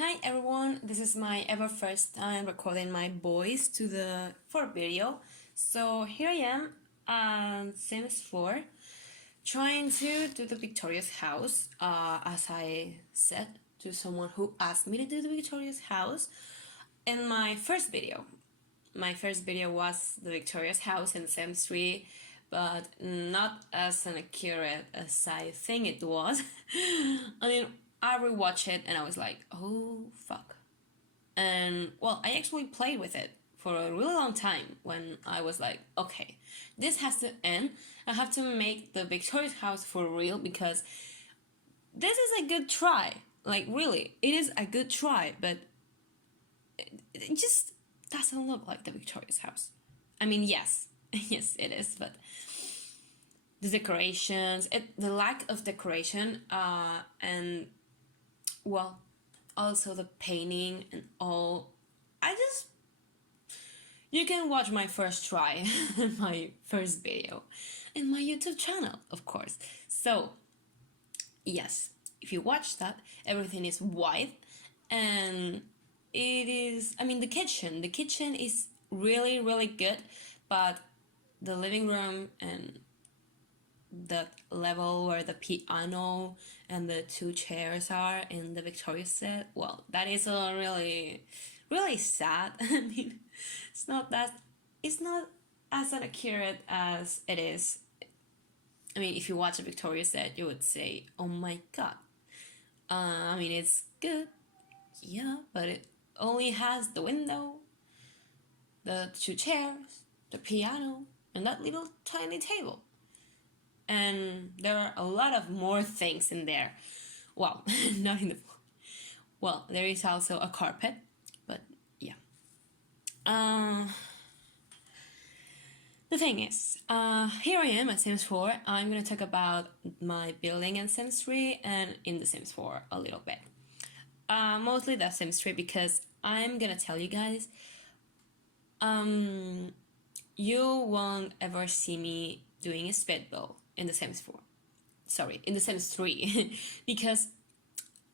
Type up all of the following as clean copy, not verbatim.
Hi everyone, this is my ever first time recording my voice to the for video. So here I am on Sims 4 trying to do the Victorious house as I said to someone who asked me to do the Victorious house in my first video. My first video was the Victorious house in Sims 3, but not as an accurate as I think it was. I mean, I rewatched it and I was like, oh fuck. And well, I actually played with it for a really long time when I was like, okay, this has to end. I have to make the Victorious house for real because this is a good try. Like, really, it is a good try, but it just doesn't look like the Victorious house. I mean, yes, yes, it is, but the decorations, the lack of decoration, and well, also the painting and all. You can watch my first try, my first video, in my YouTube channel, of course. So, yes, if you watch that, everything is white, and it is. I mean, the kitchen is really, really good, but the living room and the level where the piano and the two chairs are in the Victoria set, well, that is a really, really sad. I mean, it's not as accurate as it is. I mean, if you watch a Victoria set, you would say, oh my god. I mean, it's good, yeah, but it only has the window, the two chairs, the piano, and that little tiny table. And there are a lot of more things in there. Well, not in the. Well, there is also a carpet, but yeah. The thing is, here I am at Sims 4. I'm gonna talk about my building in Sims 3 and in the Sims 4 a little bit. Mostly the Sims 3 because I'm gonna tell you guys. You won't ever see me doing a speed build in the Sims 4. Sorry, in the Sims 3 because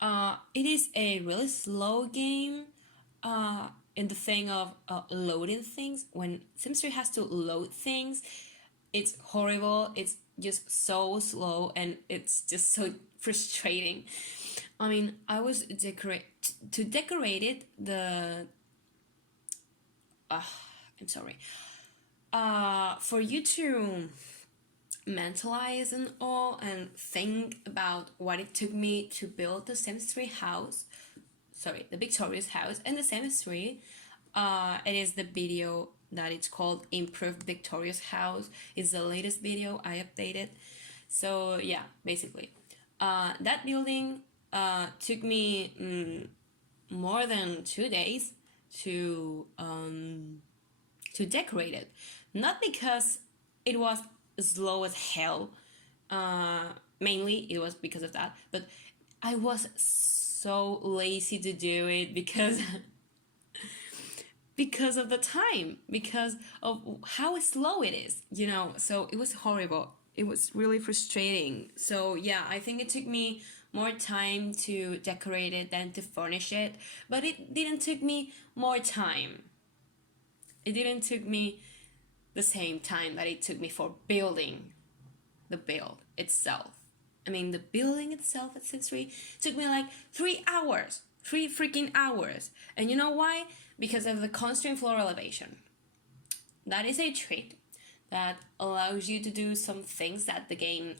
it is a really slow game in the thing of loading things. When Sims 3 has to load things, it's horrible. It's just so slow and it's just so frustrating. I mean, I was decorated the I'm sorry. For you to mentalize and all and think about what it took me to build the Sims 3 house, sorry, the Victorious house and the Sims 3, it is the video that it's called Improved Victorious House. It's the latest video I updated. So yeah, basically, that building took me more than 2 days to decorate it. Not because it was slow as hell. Mainly it was because of that, but I was so lazy to do it because because of the time, because of how slow it is, you know. So it was horrible. It was really frustrating. So yeah, I think it took me more time to decorate it than to furnish it, but it didn't take me more time. It didn't take me the same time that it took me for building the build itself. I mean, the building itself at Sims 3 took me like 3 hours. 3 freaking hours. And you know why? Because of the constraint floor elevation. That is a trick that allows you to do some things that the game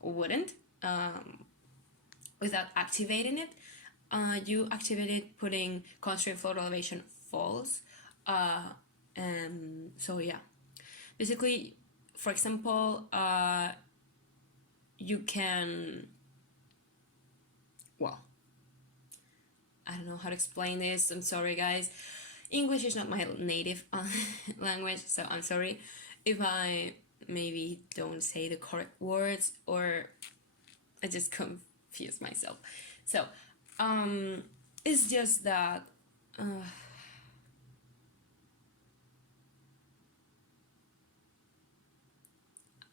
wouldn't without activating it. You activate it putting constraint floor elevation false. And so yeah. Basically, for example, you can, well, I don't know how to explain this. I'm sorry, guys. English is not my native language, so I'm sorry if I maybe don't say the correct words or I just confuse myself. So, it's just that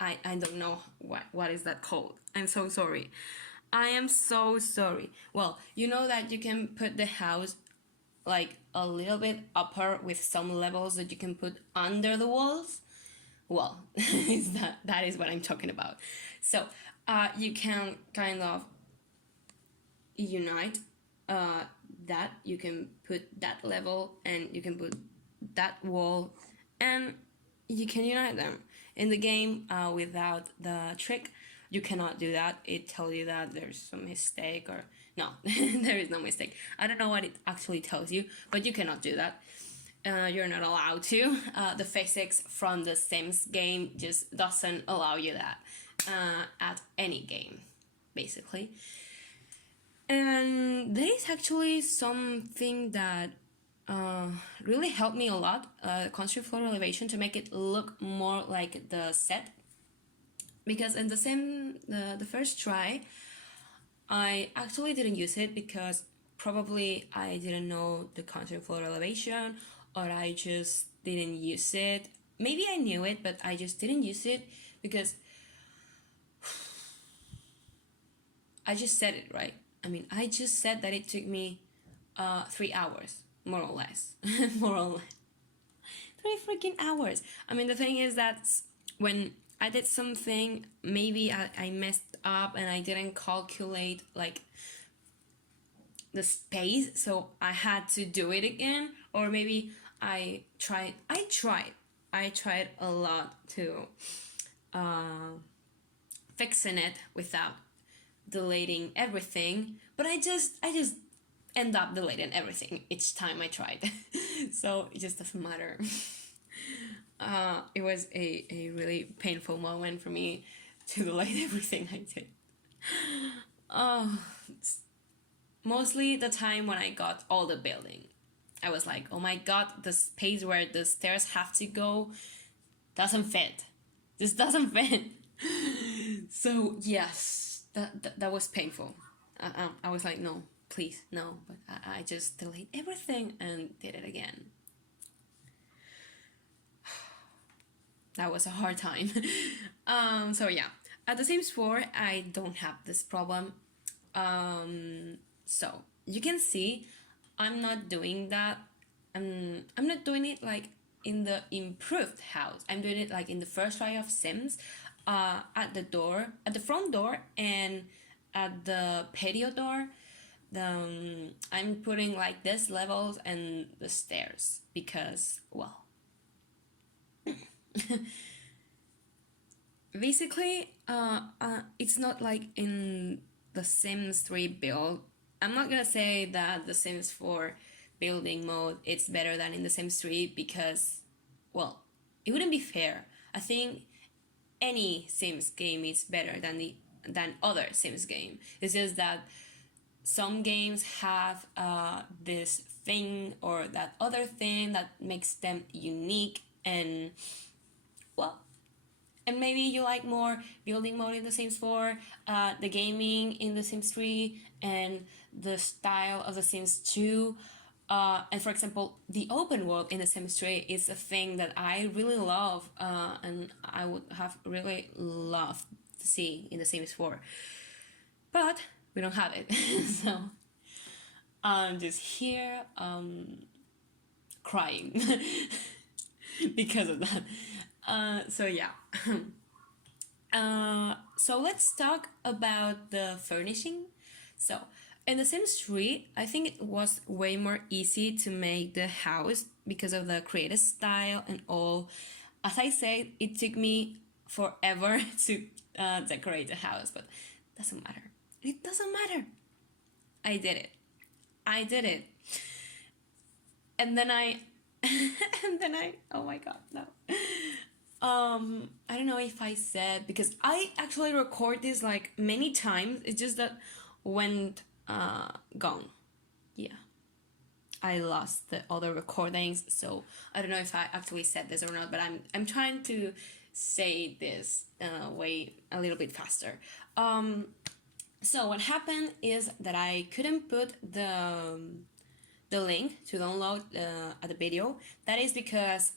I don't know what is that called. I'm so sorry. I am so sorry. Well, you know that you can put the house like a little bit upper with some levels that you can put under the walls. Well, is that is what I'm talking about. So you can kind of unite that. You can put that level and you can put that wall, and you can unite them in the game. Without the trick, you cannot do that. It tells you that there's some mistake, or no, there is no mistake. I don't know what it actually tells you, but you cannot do that. You're not allowed to. The physics from the Sims game just doesn't allow you that at any game, basically. And there is actually something that really helped me a lot, constraint floor elevation, to make it look more like the set. Because in the first try, I actually didn't use it because probably I didn't know the constraint floor elevation, or I just didn't use it. Maybe I knew it, but I just didn't use it because I just said it, right? I mean, I just said that it took me 3 hours, more or less. More or less. 3 freaking hours. I mean, the thing is that when I did something, maybe I messed up and I didn't calculate like the space, so I had to do it again. Or maybe I tried a lot to fixing it without deleting everything, but I just end up deleting everything each time I tried. So it just doesn't matter. It was a really painful moment for me to delete everything I did. Mostly the time when I got all the building, I was like, oh my god, the space where the stairs have to go doesn't fit. This doesn't fit. So yes, that was painful. I was like, no, please, no. But I just deleted everything and did it again. That was a hard time. So yeah, at the Sims 4, I don't have this problem. So you can see I'm not doing that. I'm not doing it like in the improved house. I'm doing it like in the first try of Sims, at the front door, and at the patio door. I'm putting like this levels and the stairs because, well, basically, it's not like in the Sims 3 build. I'm not gonna say that the Sims 4 building mode it's better than in the Sims 3 because, well, it wouldn't be fair. I think any Sims game is better than other Sims game. It's just that some games have this thing or that other thing that makes them unique, and well, and maybe you like more building mode in the Sims 4, the gaming in the Sims 3, and the style of the Sims 2. And for example, the open world in the Sims 3 is a thing that I really love, and I would have really loved to see in the Sims 4. But we don't have it. So I'm just here crying because of that. So yeah. So let's talk about the furnishing. So in The Sims 3, I think it was way more easy to make the house because of the creative style and all. As I said, it took me forever to decorate the house, but it doesn't matter. It doesn't matter. I did it. I did it. And then oh my god, no. I don't know if I said, because I actually record this like many times. It's just that went gone. Yeah. I lost the other recordings, so I don't know if I actually said this or not, but I'm trying to say this way a little bit faster. So what happened is that I couldn't put the link to download the video. That is because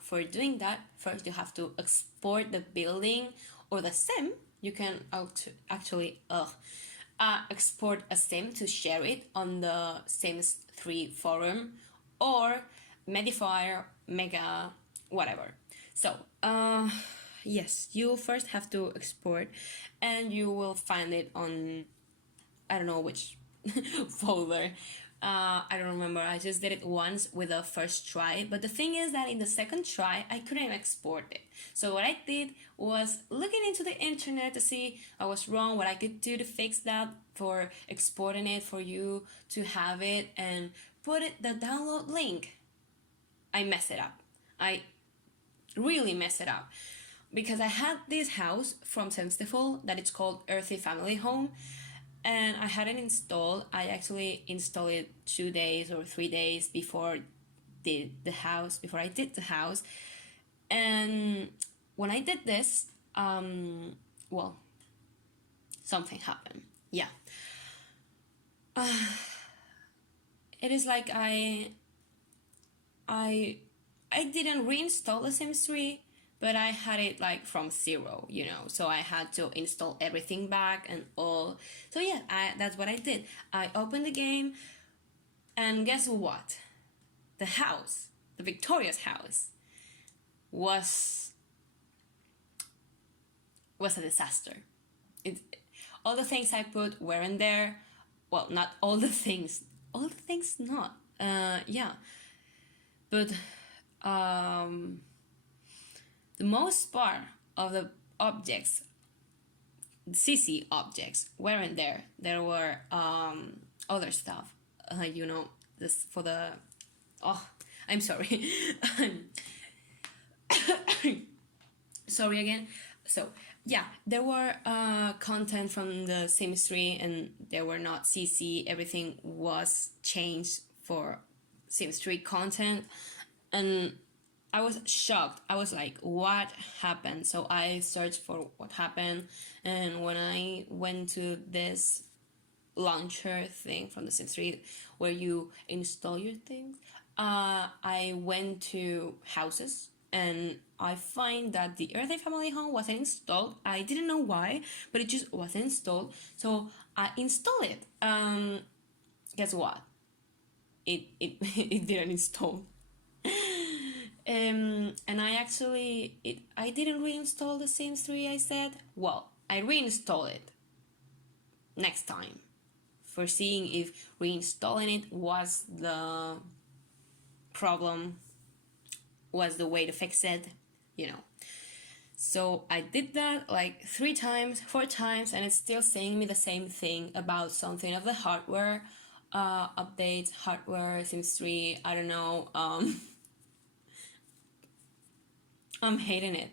for doing that, first you have to export the building or the sim. You can actually export a sim to share it on the Sims 3 forum, or Medifier, Mega, whatever. So, yes, you first have to export, and you will find it on, I don't know which folder. I don't remember. I just did it once with the first try. But the thing is that in the second try, I couldn't export it. So what I did was looking into the internet to see I was wrong, what I could do to fix that for exporting it for you to have it, and put it the download link. I messed it up. I really messed it up. Because I had this house from Sims4 that it's called Earthy Family Home, and I had it installed. I actually installed it 2 days or 3 days before before I did the house. And when I did this, well, something happened. Yeah. It is like I didn't reinstall the Sims 3, but I had it like from zero, you know, so I had to install everything back and all. So yeah, that's what I did. I opened the game, and guess what? The house, the Victoria's house, was a disaster. All the things I put weren't there. Well, not all the things. All the things not. Yeah. But the most part of the objects, CC objects, weren't there. There were other stuff. You know, this for the. Oh, I'm sorry. Sorry again. So yeah, there were content from the Sims 3, and they were not CC. Everything was changed for Sims 3 content, and I was shocked. I was like, what happened? So I searched for what happened, and when I went to this launcher thing from the Sims 3 where you install your things, I went to houses, and I find that the Earthy Family Home wasn't installed. I didn't know why, but it just wasn't installed. So I installed it. Guess what? It it didn't install. And I didn't reinstall the Sims 3, I said. Well, I reinstall it next time, foreseeing if reinstalling it was the problem, was the way to fix it, you know. So I did that like 3 times, 4 times, and it's still saying me the same thing about something of the hardware updates, hardware, Sims 3, I don't know. I'm hating it.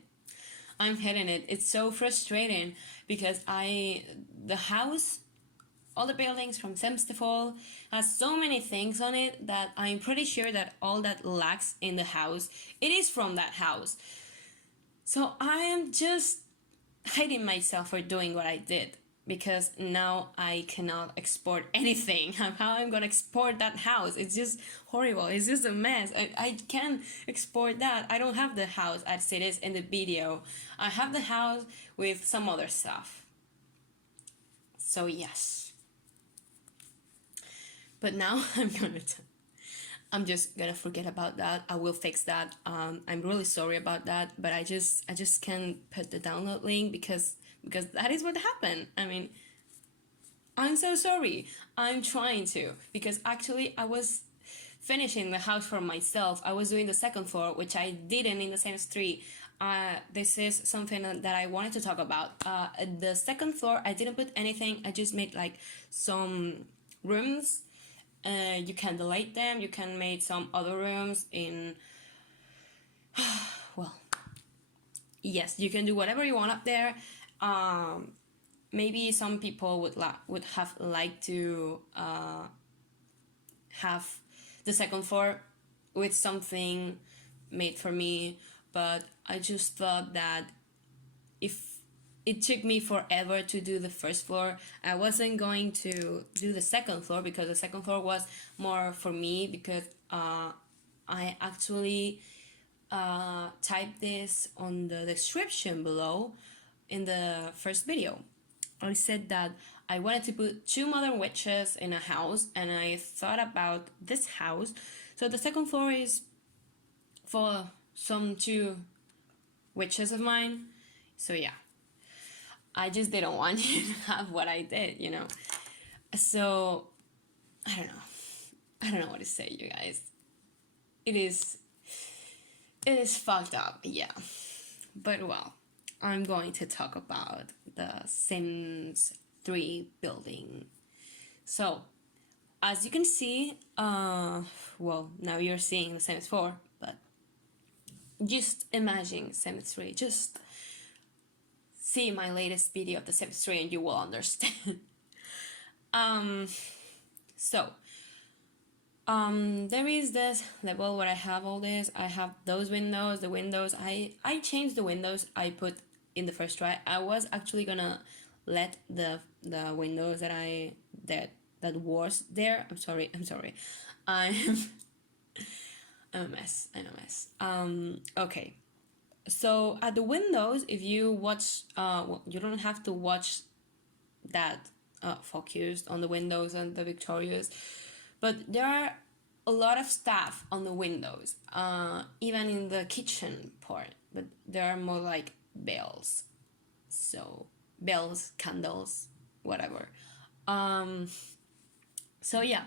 It's so frustrating because the house, all the buildings from Sims4 has so many things on it that I'm pretty sure that all that lacks in the house, it is from that house. So I am just hating myself for doing what I did, because now I cannot export anything. How I'm gonna export that house? It's just horrible. It's just a mess. I can't export that. I don't have the house as it is in the video. I have the house with some other stuff. So yes. But now I'm just gonna forget about that. I will fix that. I'm really sorry about that, but I just can't put the download link because that is what happened. I mean, I'm so sorry. I'm trying to, because actually I was finishing the house for myself. I was doing the second floor, which I didn't in the Sims 3. This is something that I wanted to talk about. The second floor, I didn't put anything. I just made like some rooms. You can delete them. You can make some other rooms in. Well, yes, you can do whatever you want up there. Maybe some people would have liked to have the second floor with something made for me, but I just thought that if it took me forever to do the first floor, I wasn't going to do the second floor, because the second floor was more for me, because I actually typed this on the description below in the first video. I said that I wanted to put 2 modern witches in a house, and I thought about this house. So the second floor is for some 2 witches of mine. So yeah, I just didn't want you to have what I did, you know. So I don't know what to say, you guys. It is fucked up, yeah. But well, I'm going to talk about the Sims 3 building. So as you can see, well, now you're seeing the Sims 4, but just imagine Sims 3. Just see my latest video of the Sims 3 and you will understand. So there is this level where I have all this. I have those windows, the windows. I changed the windows I put in the first try. I was actually gonna let the windows that was there. I'm sorry. I'm a mess. Okay. So at the windows, if you watch, well, you don't have to watch that focused on the windows and the Victorias, but there are a lot of stuff on the windows, even in the kitchen part, but there are more like bells. So bells, candles, whatever. So yeah,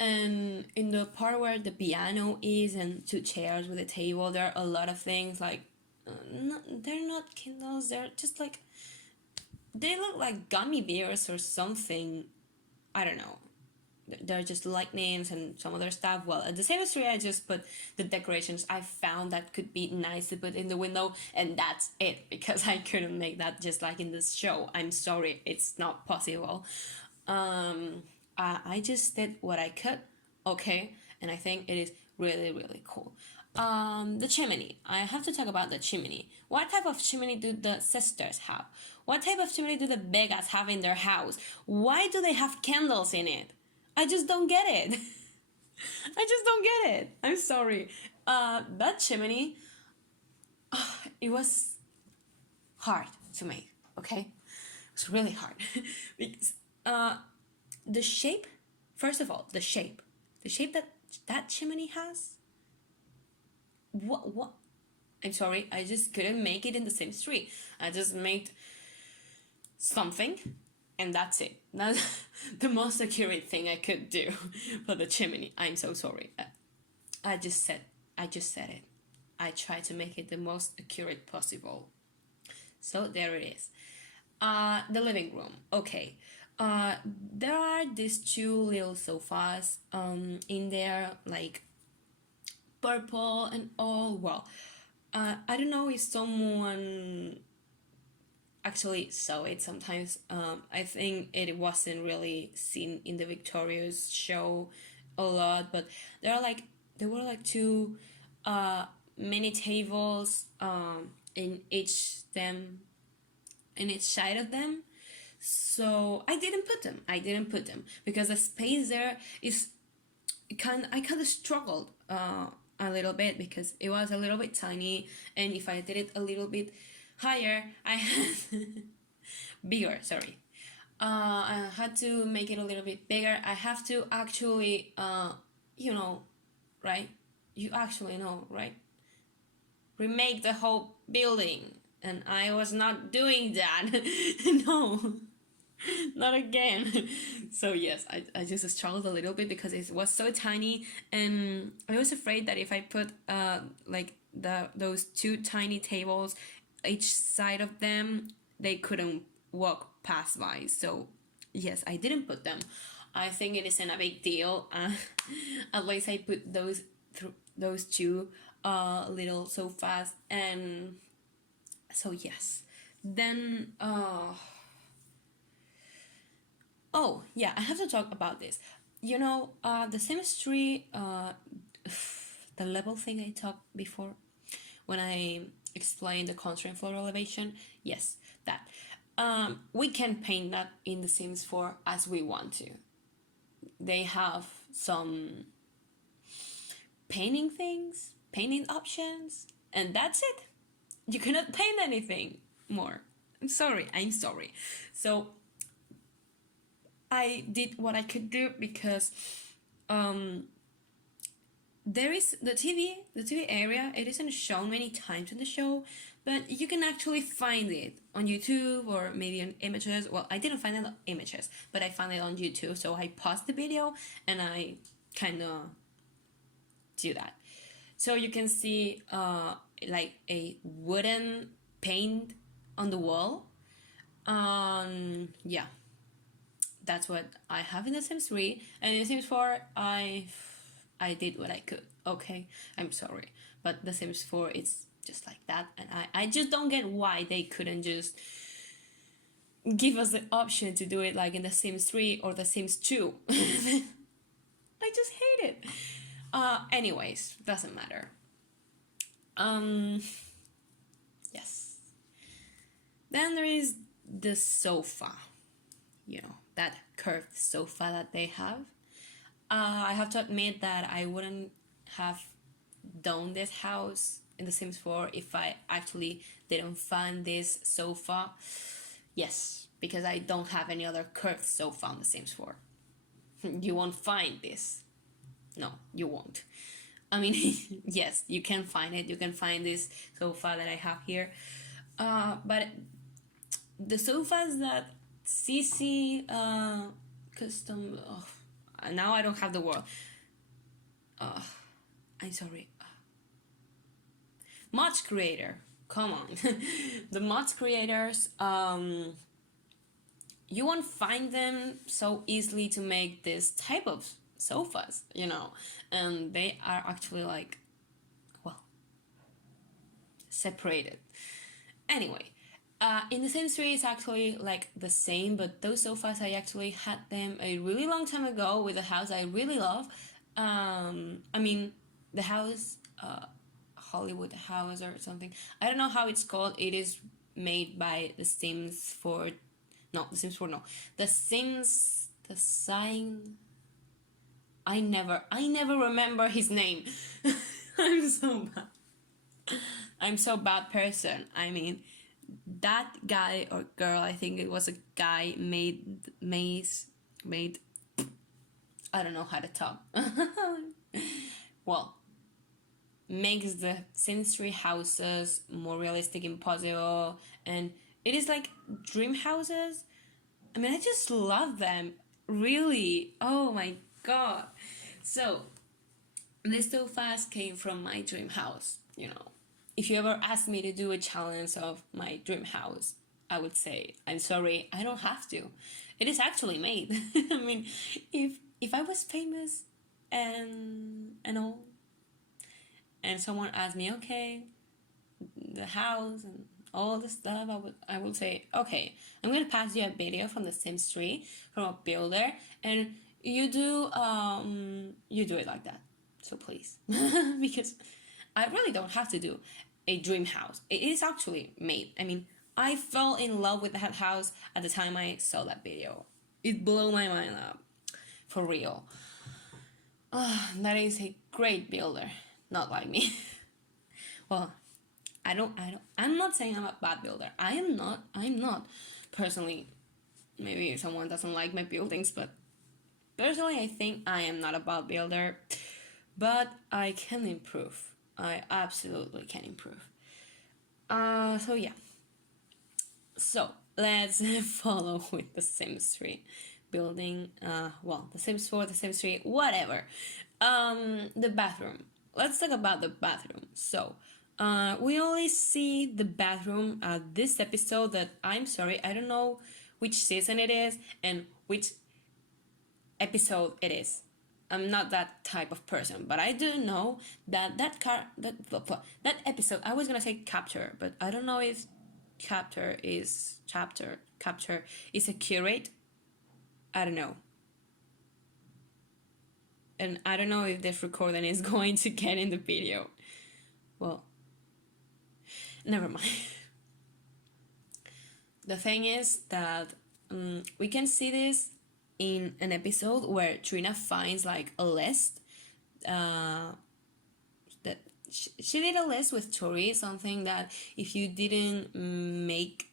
and in the part where the piano is and 2 chairs with a table, there are a lot of things like they're not candles, they're just like, they look like gummy bears or something. I don't know. They're just lightnings and some other stuff. Well, at the same tree, I just put the decorations I found that could be nice to put in the window, and that's it, because I couldn't make that just like in this show. I'm sorry, it's not possible. I just did what I could, okay, and I think it is really, really cool. The chimney. I have to talk about the chimney. What type of chimney do the sisters have? What type of chimney do the Vegas have in their house? Why do they have candles in it? I just don't get it. I just don't get it. I'm sorry. That chimney, it was hard to make, okay? It was really hard. Because the shape, first of all, the shape that chimney has, what? I'm sorry, I just couldn't make it in the same street. I just made something, and that's it. That's the most accurate thing I could do for the chimney. I'm so sorry. I just said it. I tried to make it the most accurate possible. So there it is. The living room. Okay. There are these 2 little sofas in there, like purple and all. Well, I don't know if someone actually saw it sometimes. I think it wasn't really seen in the Victoria's show a lot, but there were like 2 mini tables in each side of them. So I didn't put them because the space there is I kind of struggled a little bit, because it was a little bit tiny, and if I did it a little bit higher, I had bigger, sorry. I had to make it a little bit bigger. I have to actually, you know, right? You actually know, right? Remake the whole building, and I was not doing that. No. Not again. So yes, I just struggled a little bit because it was so tiny, and I was afraid that if I put like those 2 tiny tables each side of them, they couldn't walk past by. So yes, I didn't put them. I think it isn't a big deal. At least I put those 2 little sofas, and so yes. Then oh, yeah, I have to talk about this. You know, the chemistry, the level thing I talked before when I explained the constraint floor elevation. Yes, that. We can paint that in the Sims 4 as we want to. They have some painting things, painting options, and that's it. You cannot paint anything more. I'm sorry. So I did what I could do because there is the TV area. It isn't shown many times in the show, but you can actually find it on YouTube or maybe on images. Well, I didn't find it on images, but I found it on YouTube. So I paused the video and I kind of do that. So you can see like a wooden paint on the wall. Yeah, that's what I have in The Sims 3. And in The Sims 4, I did what I could. Okay, I'm sorry, but The Sims 4 it's just like that, and I just don't get why they couldn't just give us the option to do it like in The Sims 3 or The Sims 2. I just hate it. Anyways, doesn't matter. Yes. Then there is the sofa. You know, that curved sofa that they have. I have to admit that I wouldn't have done this house in The Sims 4 if I actually didn't find this sofa. Yes, because I don't have any other curved sofa on The Sims 4. You won't find this. No, you won't. I mean, yes, you can find it. You can find this sofa that I have here. But the sofas that CC custom... Oh, now I don't have the word. I'm sorry. Mods creator. Come on. The mods creators, you won't find them so easily to make this type of sofas, you know. And they are actually like, well, separated. Anyway, in The Sims 3 it's actually like the same, but those sofas I actually had them a really long time ago with a house I really love. I mean, the house, Hollywood house or something. I don't know how it's called. It is made by The Sims 4. No, The Sims 4, no. The Sims, the sign. I never remember his name. I'm so bad. I'm so bad person. I mean, that guy or girl, I think it was a guy, made I don't know how to talk. Well, makes the Sims 3 houses more realistic and possible, and it is like dream houses. I mean, I just love them, really. Oh my god. So this so fast came from my dream house, you know. If you ever asked me to do a challenge of my dream house, I would say, I'm sorry, I don't have to. It is actually made. I mean, if I was famous and all, and someone asked me, okay, the house and all the stuff, I would say, okay, I'm gonna pass you a video from The Sims 3 from a builder, and you do it like that. So please, because I really don't have to do a dream house. It is actually made. I mean, I fell in love with that house at the time I saw that video. It blew my mind up, for real. That is a great builder, not like me. Well, I'm not saying I'm a bad builder. I'm not. Personally, maybe someone doesn't like my buildings, but personally I think I am not a bad builder. But I can improve. I absolutely can improve. So yeah. So let's follow with The Sims 3 building. Well, The Sims 4, The Sims 3, whatever. The bathroom. Let's talk about the bathroom. So, we only see the bathroom at this episode that, I'm sorry, I don't know which season it is and which episode it is. I'm not that type of person, but I do know that that episode, I was gonna say capture, but I don't know if capture is accurate. I don't know. And I don't know if this recording is going to get in the video. Well, never mind. The thing is that we can see this in an episode where Trina finds like a list that she did a list with Tori, something that if you didn't make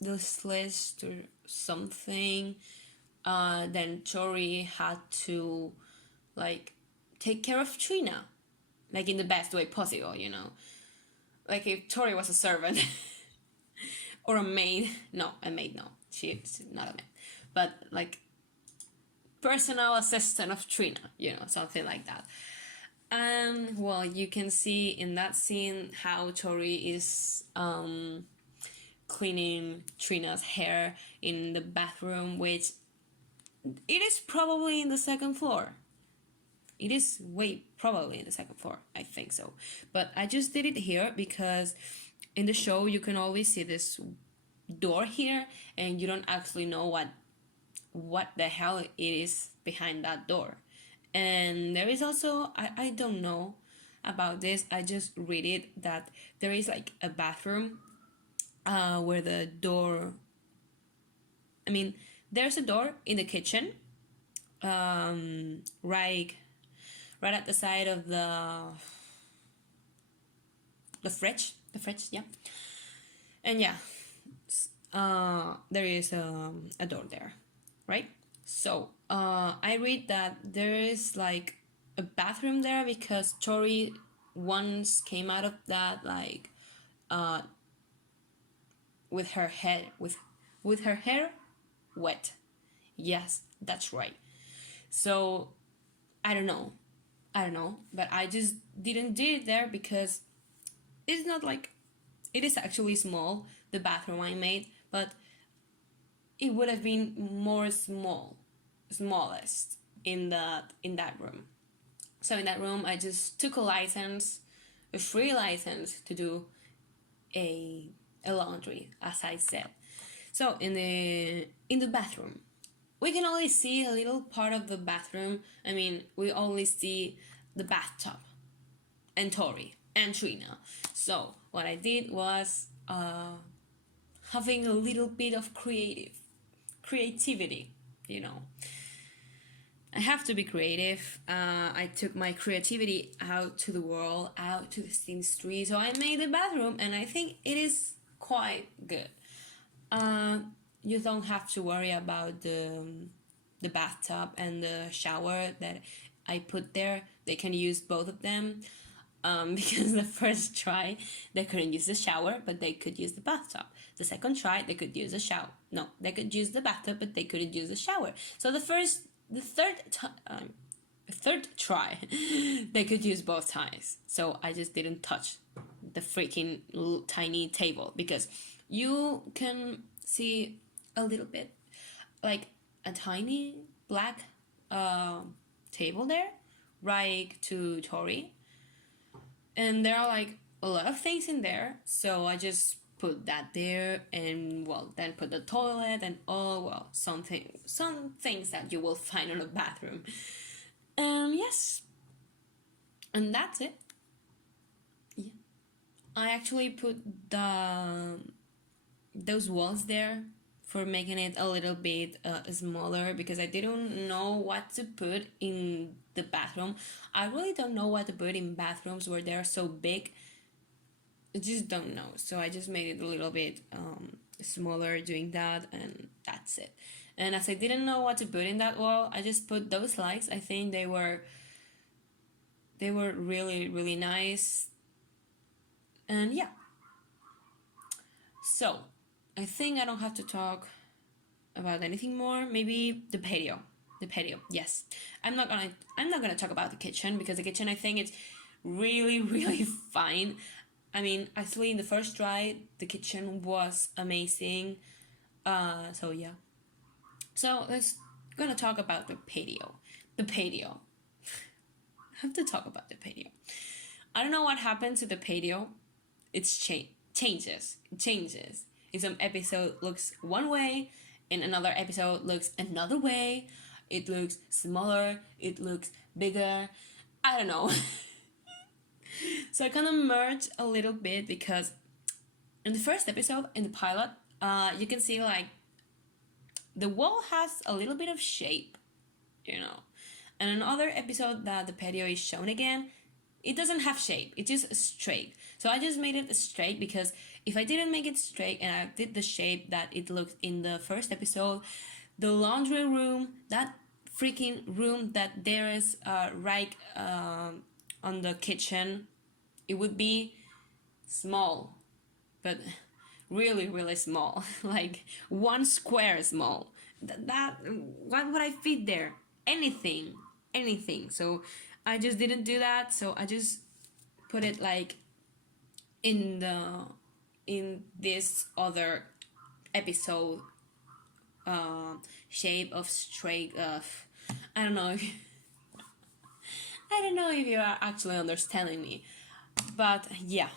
this list or something, then Tori had to like take care of Trina, like in the best way possible, you know. Like if Tori was a servant or a maid. No, a maid, no. She's not a maid. But like personal assistant of Trina, you know, something like that. And well, you can see in that scene how Tori is cleaning Trina's hair in the bathroom, which it is probably in the second floor. It is way probably in the second floor, I think so. But I just did it here because in the show you can always see this door here and you don't actually know what the hell it is behind that door. And there is also, I don't know about this, I just read it that there is like a bathroom where the door, I mean, there's a door in the kitchen, right at the side of the fridge, yeah. And yeah, there is a door there, right? So I read that there is like a bathroom there because Tori once came out of that like with her hair with her hair wet. Yes, that's right. So I don't know, but I just didn't do it there because it's not like, it is actually small, the bathroom I made, but it would have been more smallest in that room. So in that room I just took a free license to do a laundry, as I said. So in the bathroom, we can only see a little part of the bathroom. I mean, we only see the bathtub and Tori and Trina. So what I did was having a little bit of creativity, you know. I have to be creative. I took my creativity out to the world, out to the Sims 3. So I made the bathroom, and I think it is quite good. You don't have to worry about the bathtub and the shower that I put there. They can use both of them. Because the first try they couldn't use the shower, but they could use the bathtub. The second try they could use the shower. No, they could use the bathtub, but they couldn't use the shower. So the third try they could use both times. So I just didn't touch the freaking tiny table because you can see a little bit like a tiny black table there right to Tori. And there are like a lot of things in there, so I just put that there, and well, then put the toilet and some things that you will find in a bathroom. Yes, and that's it. Yeah, I actually put those walls there for making it a little bit smaller because I didn't know what to put in the bathroom. I really don't know what to put in bathrooms where they're so big. I just don't know. So I just made it a little bit smaller doing that, and that's it. And as I didn't know what to put in that wall, I just put those lights. I think they were really, really nice. And yeah. So I think I don't have to talk about anything more. Maybe the patio. Yes. I'm not gonna talk about the kitchen because the kitchen I think it's really, really fine. I mean, actually in the first try the kitchen was amazing. So yeah. So let's gonna talk about the patio. I have to talk about the patio. I don't know what happened to the patio. It's changes. In some episode looks one way, in another episode looks another way. It looks smaller, it looks bigger. I don't know. So I kind of merged a little bit because in the first episode, in the pilot, you can see like the wall has a little bit of shape, you know. And another episode that the patio is shown again, it doesn't have shape, it's just straight. So I just made it straight because if I didn't make it straight and I did the shape that it looked in the first episode, the laundry room, that freaking room that there is right on the kitchen, it would be small, but really, really small, like 1 square small. That what would I fit there? Anything, anything. So I just didn't do that. So I just put it like in this other episode shape of straight of, I don't know. I don't know if you are actually understanding me, but yeah,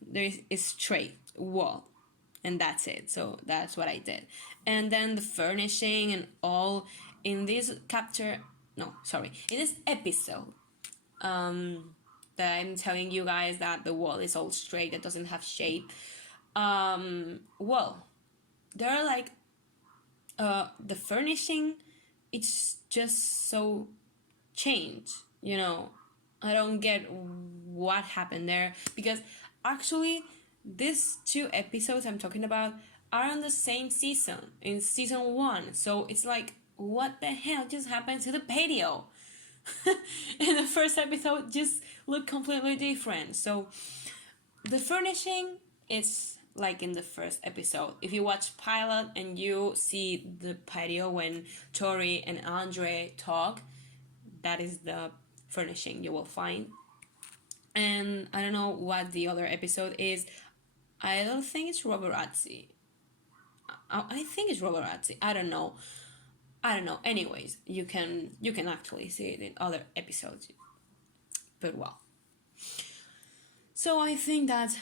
there is a straight wall, and that's it. So that's what I did. And then the furnishing and all in this chapter, no, sorry, in this episode, that I'm telling you guys that the wall is all straight, it doesn't have shape. Well, there are like the furnishing, it's just so changed, you know. I don't get what happened there, because actually these 2 episodes I'm talking about are on the same season, in season 1. So it's like, what the hell just happened to the patio? In the first episode just looked completely different. So the furnishing is like in the first episode. If you watch pilot and you see the patio when Tori and Andre talk, that is the furnishing you will find. And I don't know what the other episode is. I don't think it's Roborazzi. I think it's Roborazzi. I don't know. Anyways, you can actually see it in other episodes. But well. So I think that's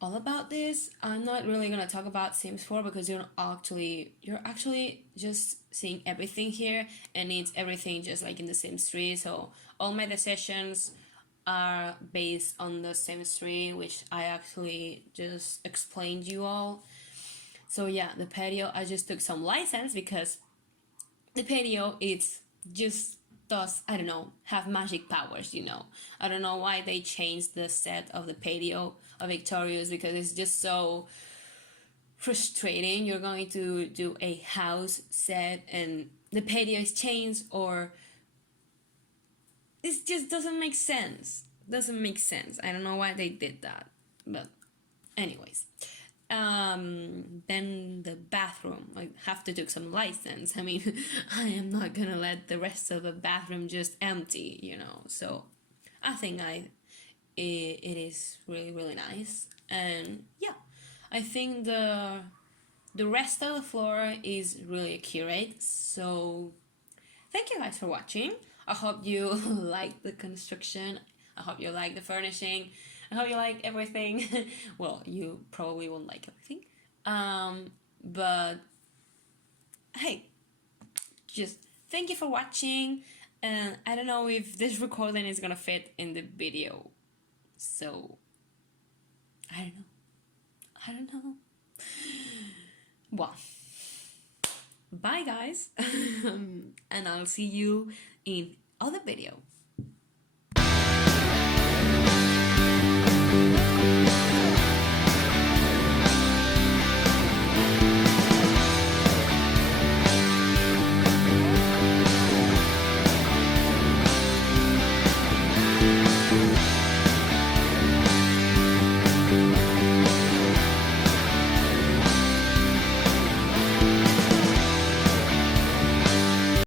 all about this. I'm not really gonna talk about Sims 4 because you're actually just seeing everything here, and it's everything just like in the Sims 3. So all my decisions are based on the Sims 3, which I actually just explained you all. So yeah, the patio, I just took some license because the patio, it's just does, I don't know, have magic powers, you know. I don't know why they changed the set of the patio of Victorious, because it's just so frustrating. You're going to do a house set and the patio is changed, or this just doesn't make sense. I don't know why they did that, but anyways. Then the bathroom, I have to do some license. I mean, I am not gonna let the rest of the bathroom just empty, you know. So I think it is really, really nice. And yeah, I think the rest of the floor is really accurate. So thank you guys for watching. I hope you like the construction. I hope you like the furnishing. I hope you like everything. Well, you probably won't like everything. But hey, just thank you for watching. And I don't know if this recording is gonna fit in the video. So I don't know. Well, bye guys. And I'll see you in other video.